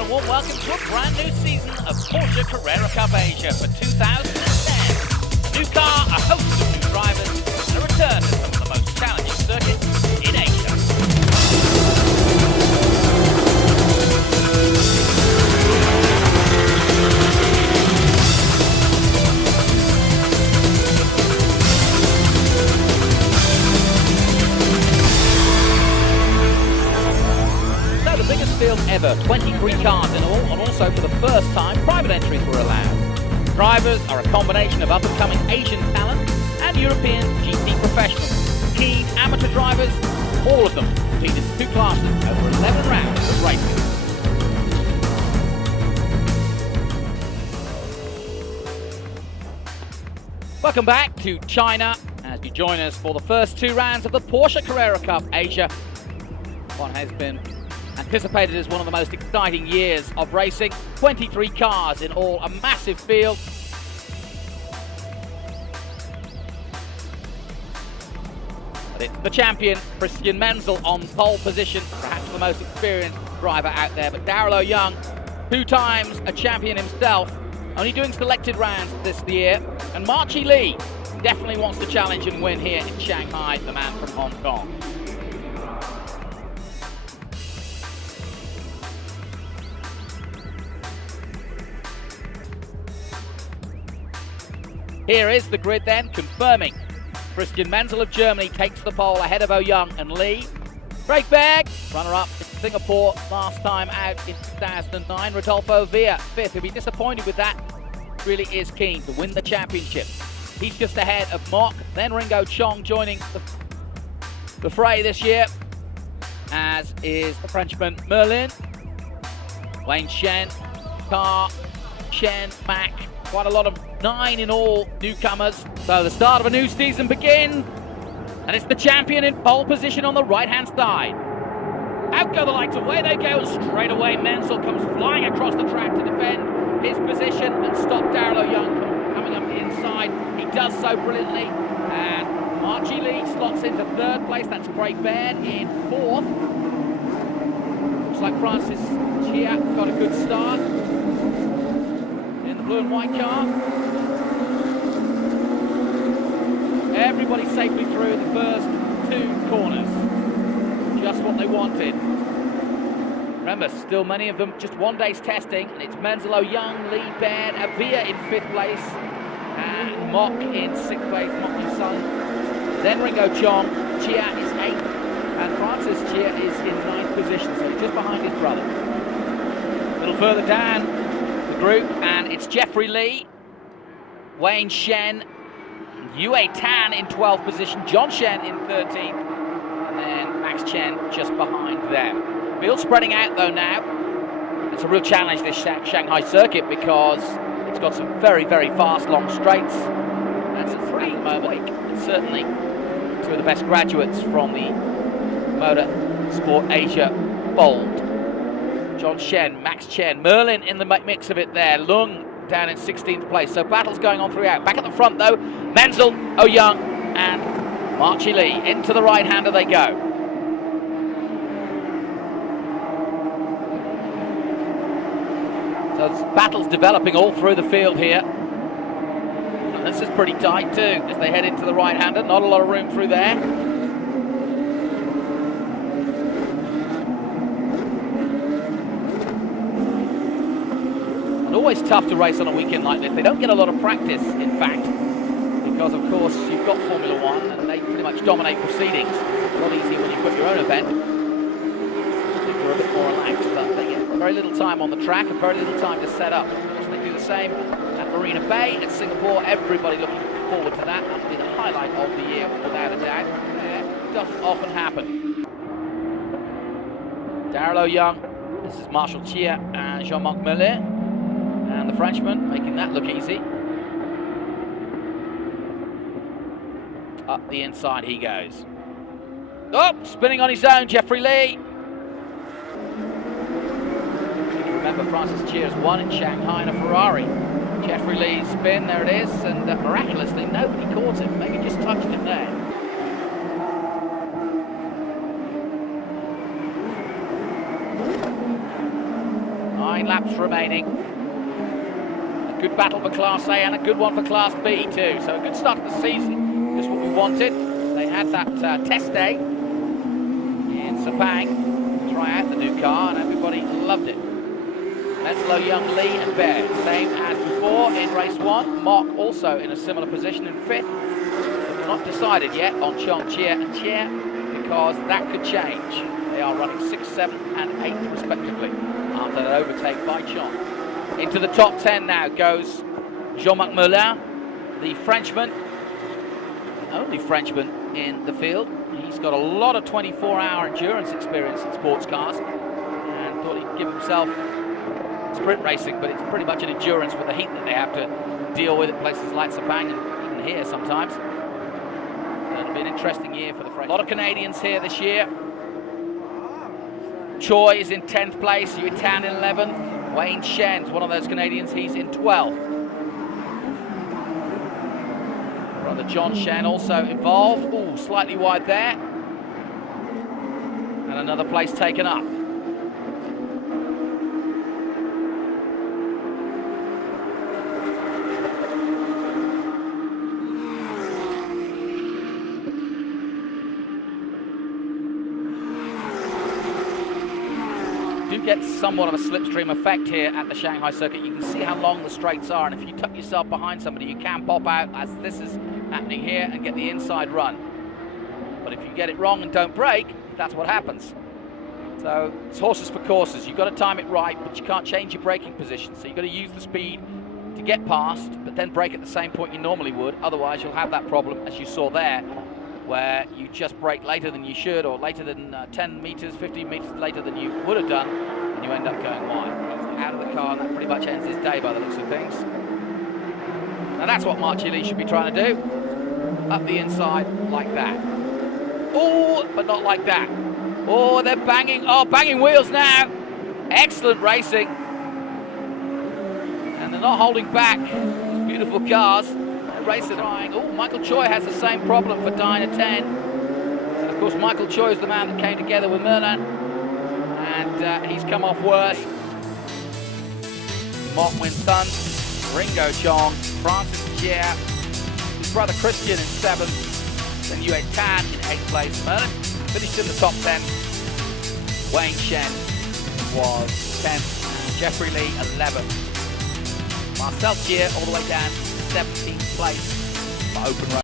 and a warm welcome to a brand new season of Porsche Cup Asia for 2010. A new car, a host of new drivers, and a return to some of the most challenging circuits in Asia. Field ever, 23 cars in all, and also for the first time private entries were allowed. Drivers are a combination of up-and-coming Asian talent and European GT professionals. Keen amateur drivers, all of them competed in two classes over 11 rounds of racing. Welcome back to China as you join us for the first two rounds of the Porsche Cup Asia. One has been anticipated as one of the most exciting years of racing. 23 cars in all, a massive field. But it's the champion, Christian Menzel, on pole position, perhaps the most experienced driver out there. But Darrell O'Young, 2 times a champion himself, only doing selected rounds this year. And Marchi Lee definitely wants to challenge and win here in Shanghai, the man from Hong Kong. Here is the grid then, confirming Christian Menzel of Germany takes the pole ahead of O'Young and Lee. Craig Berg, runner-up in Singapore last time out in 2009. Rodolfo Villa, 5th. He'll be disappointed with that. Really is keen to win the championship. He's just ahead of Mock, then Ringo Chong joining the fray this year, as is the Frenchman Merlin, Wayne Shen, Carr, Shen, Mack. Quite a lot of 9 in all newcomers. So the start of a new season begins, and it's the champion in pole position on the right-hand side. Out go the lights, away they go, and straight away Menzel comes flying across the track to defend his position and stop Darrell O'Young coming up the inside. He does so brilliantly, and Marchi Lee slots into 3rd place. That's Craig Baird in 4th. Looks like Francis Chia got a good start. Blue and white car. Everybody safely through the first 2 corners. Just what they wanted. Remember, still many of them just one day's testing, and it's Menzel, O'Young, Lee, Baird, Avia in 5th place, and Mock in 6th place, Mock Yusun. Then Ringo Chong, Chia is 8th, and Francis Chia is in 9th position, so just behind his brother. A little further down group, and it's Jeffrey Lee, Wayne Shen, Yue Tan in 12th position, John Shen in 13th, and then Max Chen just behind them. Field spreading out though now. It's a real challenge, this Shanghai circuit, because it's got some very, very fast long straights. That's a 3 moment, and certainly 2 of the best graduates from the Motorsport Asia fold. John Shen, Max Chen, Merlin in the mix of it there, Lung down in 16th place. So battles going on throughout. Back at the front though, Menzel, O'Young and Marchi Lee. Into the right-hander they go. So battles developing all through the field here. And this is pretty tight too, as they head into the right-hander. Not a lot of room through there. Always tough to race on a weekend like this. They don't get a lot of practice, in fact, because of course you've got Formula One and they pretty much dominate proceedings. It's a lot easier when you've got your own event. People are a bit more relaxed, but they get very little time on the track and very little time to set up. Of course, they do the same at Marina Bay, at Singapore. Everybody looking forward to that. That'll be the highlight of the year, without a doubt. It doesn't often happen. Darrell O'Young, this is Marshall Chia and Jean-Marc Merlin. And the Frenchman making that look easy. Up the inside he goes. Oh, spinning on his own, Jeffrey Lee. Remember, Francis Chia's won in Shanghai in a Ferrari. Jeffrey Lee's spin, there it is, and miraculously nobody caught him. Maybe just touched him there. 9 laps remaining. A good battle for Class A and a good one for Class B too. So a good start to the season, just what we wanted. They had that test day in Sepang to try out the new car, and everybody loved it. Menzelo, Young, Lee and Baird, same as before in race 1. Mock also in a similar position in 5th. But not decided yet on Chong, Chia and Chia, because that could change. They are running 6th, 7th and 8th respectively after that overtake by Chong. Into the top 10 now goes Jean-Marc Merlin, the Frenchman, the only Frenchman in the field. He's got a lot of 24-hour endurance experience in sports cars, and thought he'd give himself sprint racing, but it's pretty much an endurance with the heat that they have to deal with at places like Sepang and even here sometimes. It'll be an interesting year for the French. A lot of Canadians here this year. Choi is in 10th place, Yue Tan in 11th. Wayne Shen's one of those Canadians, he's in 12th. Brother John Shen also involved. Ooh, slightly wide there. And another place taken up. Do get somewhat of a slipstream effect here at the Shanghai circuit. You can see how long the straights are, and if you tuck yourself behind somebody, you can pop out, as this is happening here, and get the inside run. But if you get it wrong and don't brake, that's what happens. So it's horses for courses. You've got to time it right, but you can't change your braking position. So you've got to use the speed to get past, but then brake at the same point you normally would. Otherwise, you'll have that problem, as you saw there, where you just brake later than you should, or later than 10 meters, 15 meters later than you would have done, and you end up going wide. He's out of the car, and that pretty much ends his day by the looks of things. Now that's what Marchi Lee should be trying to do. Up the inside like that. Oh, but not like that. Oh, they're banging, banging wheels now. Excellent racing. And they're not holding back. Beautiful cars. Racing. Oh, Michael Choi has the same problem for Dyna 10. And of course, Michael Choi is the man that came together with Merlin, and he's come off worse. Mott wins tons. Ringo Chong, Francis Chia, his brother Christian in 7th, then Yue Tan in 8th place. Merlin finished in the top 10. Wayne Shen was 10th, and Jeffrey Lee 11th. Marcel Chia all the way down 17th place for open road.